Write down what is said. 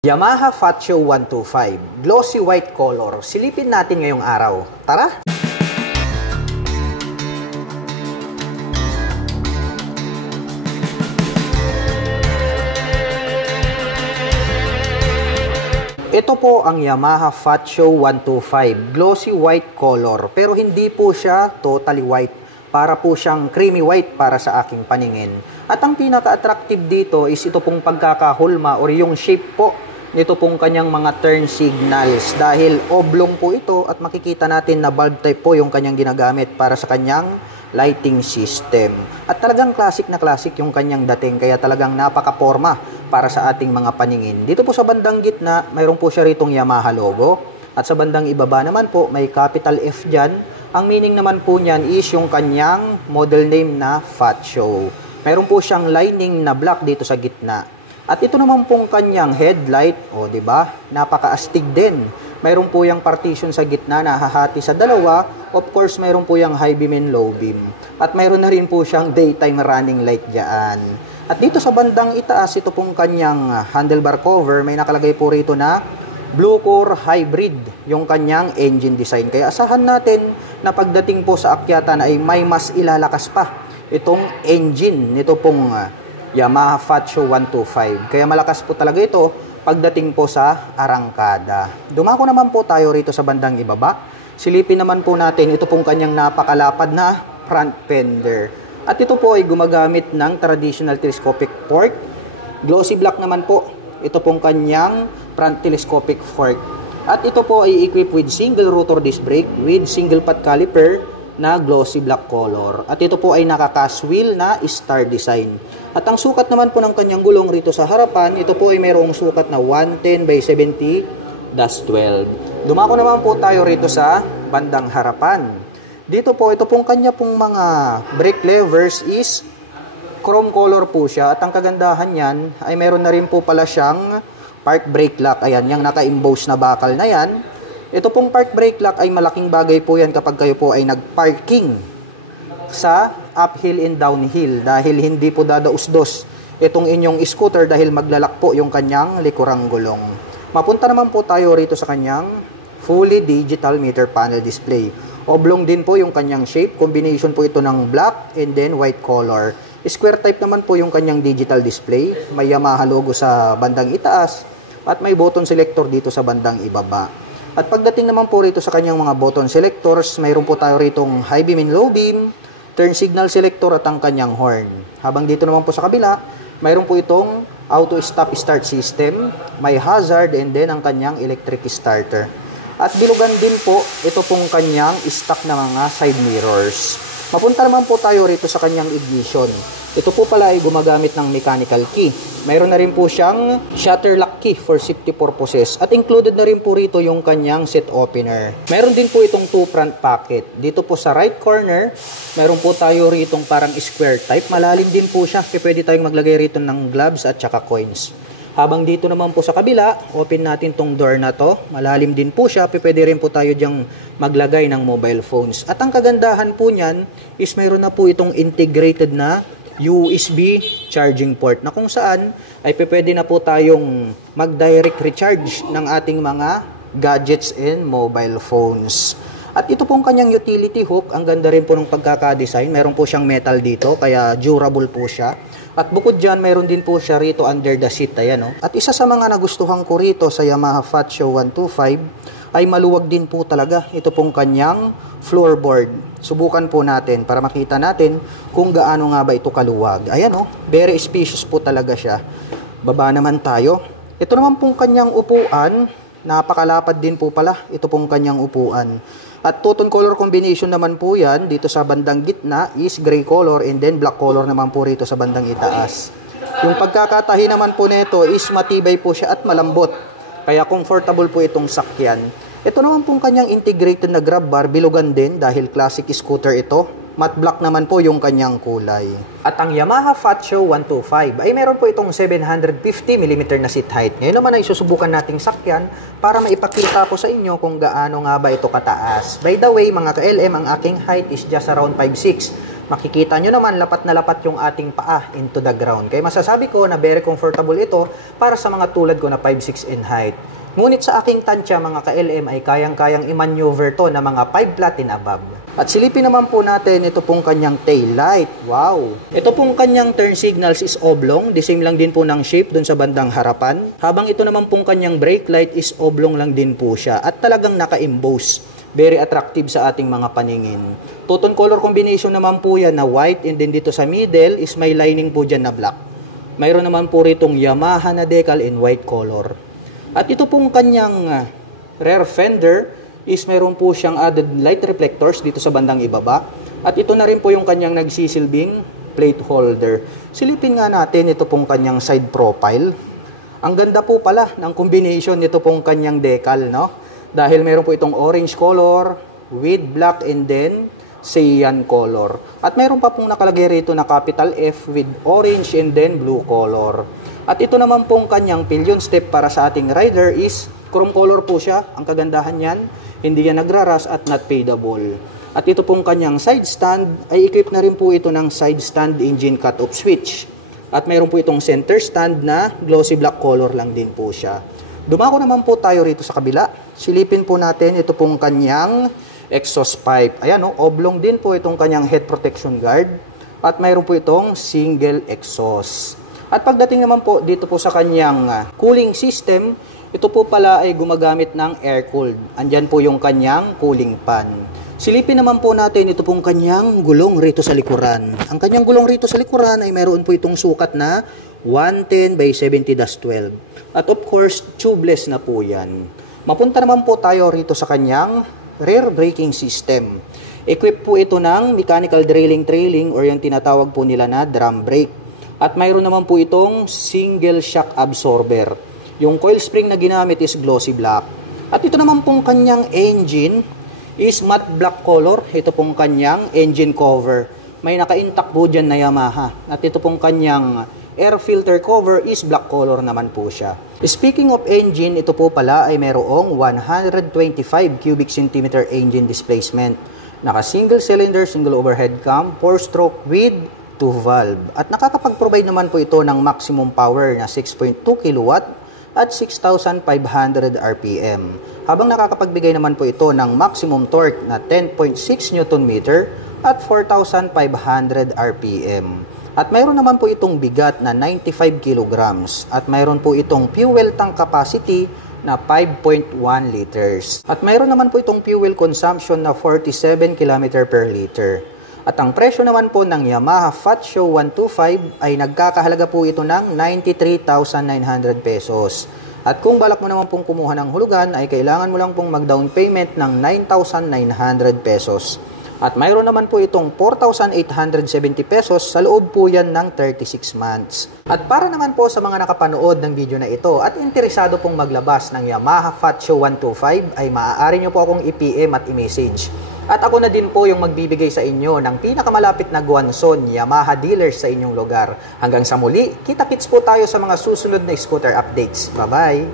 Yamaha Fatso 125, glossy white color. Silipin natin ngayong araw. Tara! Ito po ang Yamaha Fatso 125, glossy white color. Pero hindi po siya totally white. Para po siyang creamy white para sa aking paningin. At ang pinaka-attractive dito is ito pong pagkakahulma or yung shape po nito pong kanyang mga turn signals dahil oblong po ito at makikita natin na bulb type po yung kanyang ginagamit para sa kanyang lighting system. At talagang classic na classic yung kanyang dating kaya talagang napaka-porma para sa ating mga paningin. Dito po sa bandang gitna, mayroon po siya ritong Yamaha logo at sa bandang ibaba naman po may capital F dyan. Ang meaning naman po niyan is yung kanyang model name na Fatso. Mayroon po siyang lining na black dito sa gitna. At ito naman pong kanyang headlight, o di ba? Napaka-astig din. Mayroon po yung partition sa gitna na hahati sa dalawa. Of course, mayroon po yung high beam and low beam. At mayroon na rin po siyang daytime running light diyan. At dito sa bandang itaas, ito pong kanyang handlebar cover, may nakalagay po rito na Blue Core Hybrid, yung kanyang engine design. Kaya asahan natin na pagdating po sa akyatan ay may mas ilalakas pa itong engine nito pong Yamaha Fatso 125. Kaya malakas po talaga ito pagdating po sa arangkada. Dumako naman po tayo rito sa bandang ibaba. Silipin naman po natin ito pong kanyang napakalapad na front fender. At ito po ay gumagamit ng traditional telescopic fork. Glossy black naman po. Ito pong kanyang front telescopic fork. At ito po ay equipped with single rotor disc brake with single pot caliper na glossy black color. At ito po ay nakaka-cast wheel na star design. At ang sukat naman po ng kanyang gulong rito sa harapan, ito po ay mayroong sukat na 110 by 70-12. Dumako naman po tayo rito sa bandang harapan. Dito po, ito pong kanya pong mga brake levers is chrome color po siya. At ang kagandahan yan ay mayroon na rin po pala siyang park brake lock. Ayan, yung naka-emboss na bakal na yan. Ito pong park brake lock ay malaking bagay po yan kapag kayo po ay nagparking sa uphill and downhill dahil hindi po dadaus-dos itong inyong scooter dahil maglalak po yung kanyang likurang gulong. Mapunta naman po tayo rito sa kanyang fully digital meter panel display. Oblong din po yung kanyang shape, combination po ito ng black and then white color. Square type naman po yung kanyang digital display, may Yamaha logo sa bandang itaas at may button selector dito sa bandang ibaba. At pagdating naman po rito sa kanyang mga button selectors, mayroon po tayo ritong high beam and low beam, turn signal selector at ang kanyang horn. Habang dito naman po sa kabila, mayroon po itong auto stop start system, may hazard and then ang kanyang electric starter. At bilugan din po ito pong kanyang stock na mga side mirrors. Mapunta naman po tayo rito sa kanyang ignition. Ito po pala ay gumagamit ng mechanical key. Mayroon na rin po siyang shutter lock key for safety purposes. At included na rin po rito yung kanyang seat opener. Mayroon din po itong 2 front pocket. Dito po sa right corner, mayroon po tayo ritong parang square type. Malalim din po siya. Kaya pwede tayong maglagay rito ng gloves at saka coins. Habang dito naman po sa kabila, open natin tong door na to. Malalim din po siya. Pwede rin po tayo diyang maglagay ng mobile phones. At ang kagandahan po niyan is mayroon na po itong integrated na USB charging port na kung saan ay pwede na po tayong mag-direct recharge ng ating mga gadgets and mobile phones. At ito pong kanyang utility hook, ang ganda rin po ng pagkaka-design. Meron po siyang metal dito, kaya durable po siya. At bukod dyan, mayroon din po siya rito under the seat. Ayan, oh. At isa sa mga nagustuhan ko rito sa Yamaha Fatso 125 ay maluwag din po talaga. Ito pong kanyang floorboard. Subukan po natin para makita natin kung gaano nga ba ito kaluwag. Ayan, oh, very spacious po talaga siya. Baba naman tayo. Ito naman pong kanyang upuan, napakalapad din po pala. Ito pong kanyang upuan. At two-tone color combination naman po yan. Dito sa bandang gitna is gray color and then black color naman po rito sa bandang itaas. Yung pagkakatahi naman po nito is matibay po siya at malambot. Kaya comfortable po itong sakyan. Ito naman pong kanyang integrated na grab bar, bilugan din dahil classic scooter ito. Matte black naman po yung kanyang kulay. At ang Yamaha Fatso 125 ay meron po itong 750mm na seat height. Ngayon naman ay susubukan nating sakyan para maipakita ko sa inyo kung gaano nga ba ito kataas. By the way, mga ka-LM, ang aking height is just around 5'6". Makikita nyo naman, lapat na lapat yung ating paa into the ground. Kaya masasabi ko na very comfortable ito para sa mga tulad ko na 5'6" in height. Ngunit sa aking tansya mga ka-LM ay kayang-kayang i-maneuver to na mga 5 flat and above. At silipin naman po natin ito pong kanyang tail light. Wow! Ito pong kanyang turn signals is oblong. The same lang din po ng shape dun sa bandang harapan. Habang ito naman pong kanyang brake light is oblong lang din po siya. At talagang naka-emboss. Very attractive sa ating mga paningin. Two-tone color combination naman po yan na white, and then dito sa middle is may lining po dyan na black. Mayroon naman po ritong Yamaha na decal in white color. At ito pong kanyang rear fender is mayroon po siyang added light reflectors dito sa bandang ibaba. At ito na rin po yung kanyang nagsisilbing plate holder. Silipin nga natin ito pong kanyang side profile. Ang ganda po pala ng combination nito pong kanyang decal, no? Dahil meron po itong orange color with black and then cyan color. At meron pa pong nakalagay rito na capital F with orange and then blue color. At ito naman pong kanyang pillion step para sa ating rider is chrome color po siya. Ang kagandahan yan, hindi yan nagraras at not fadable. At ito pong kanyang side stand ay equip na rin po ito ng side stand engine cut-off switch. At meron po itong center stand na glossy black color lang din po siya. Dumako naman po tayo rito sa kabila. Silipin po natin ito pong kanyang exhaust pipe. Ayan, oblong din po itong kanyang head protection guard. At mayroon po itong single exhaust. At pagdating naman po dito po sa kanyang cooling system, ito po pala ay gumagamit ng air-cooled. Andyan po yung kanyang cooling fan. Silipin naman po natin ito pong kanyang gulong rito sa likuran. Ang kanyang gulong rito sa likuran ay mayroon po itong sukat na 110 by 70-12. At of course, tubeless na po yan. Mapunta naman po tayo rito sa kanyang rear braking system. Equipped po ito ng mechanical drilling trailing or yung tinatawag po nila na drum brake. At mayroon naman po itong single shock absorber. Yung coil spring na ginamit is glossy black. At ito naman pong kanyang engine is matte black color. Ito pong kanyang engine cover. May naka-intact po dyan na Yamaha. At ito pong kanyang air filter cover is black color naman po siya. Speaking of engine, ito po pala ay mayroong 125 cubic centimeter engine displacement. Naka single cylinder, single overhead cam, 4-stroke with 2 valve. At nakakapag-provide naman po ito ng maximum power na 6.2 kilowatt at 6,500 RPM. Habang nakakapagbigay naman po ito ng maximum torque na 10.6 Newton meter at 4,500 RPM. At mayroon naman po itong bigat na 95 kilograms at mayroon po itong fuel tank capacity na 5.1 liters. At mayroon naman po itong fuel consumption na 47 km per liter. At ang presyo naman po ng Yamaha Fat Show 125 ay nagkakahalaga po ito ng 93,900 pesos. At kung balak mo naman pong kumuha ng hulugan ay kailangan mo lang pong mag-down payment ng 9,900 pesos. At mayroon naman po itong 4,870 pesos sa loob po yan ng 36 months. At para naman po sa mga nakapanood ng video na ito at interesado pong maglabas ng Yamaha Fat Show 125 ay maaari nyo po akong i-PM at i-message. At ako na din po yung magbibigay sa inyo ng pinakamalapit na Guanzon Yamaha dealers sa inyong lugar. Hanggang sa muli, kita-kits po tayo sa mga susunod na scooter updates. Bye-bye!